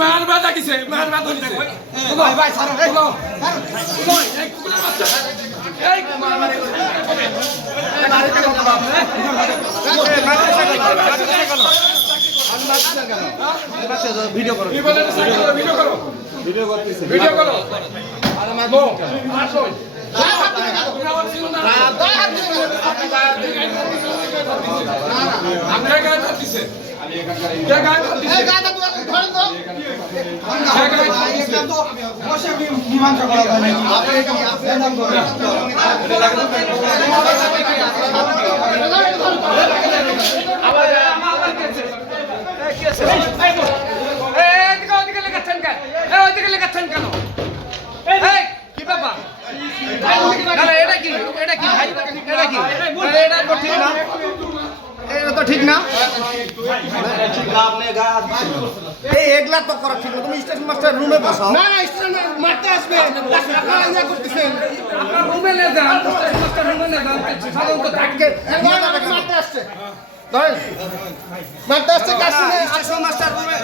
মারবাদা কিসে মারবাদা ভাই ভাই ছাড়ো ভিডিও করো ভিডিও করো ভিডিও করো আরে মারবো আপনার গায়ে হাত দিছে কে গায়ে হাত দিছে গায়ে ধরেন তো বসে মীমাংসা করা যায় না আপনি কি নাম করেন আবার আমার কাছে কি আছে এদিকে লেখাচ্ছেন কেন ওইদিকে লেখাচ্ছেন কেন এই কি বাবা এটা কি ভাই এটা কি এটা তো ঠিক না এটা তো ঠিক না এই এগুলা তো করা ঠিক না তুমি স্টেশন মাস্টার রুমে বসাও না না স্টেশন মারতে আসবে আপনারা ইয়া করতেছেন আপনারা রুমে নিয়ে যান স্টেশন মাস্টার রুমে নিয়ে যান সাধারণত থাকে মারতে আসছে ধরেন মারতে আসছে কাছে স্টেশন মাস্টার রুমে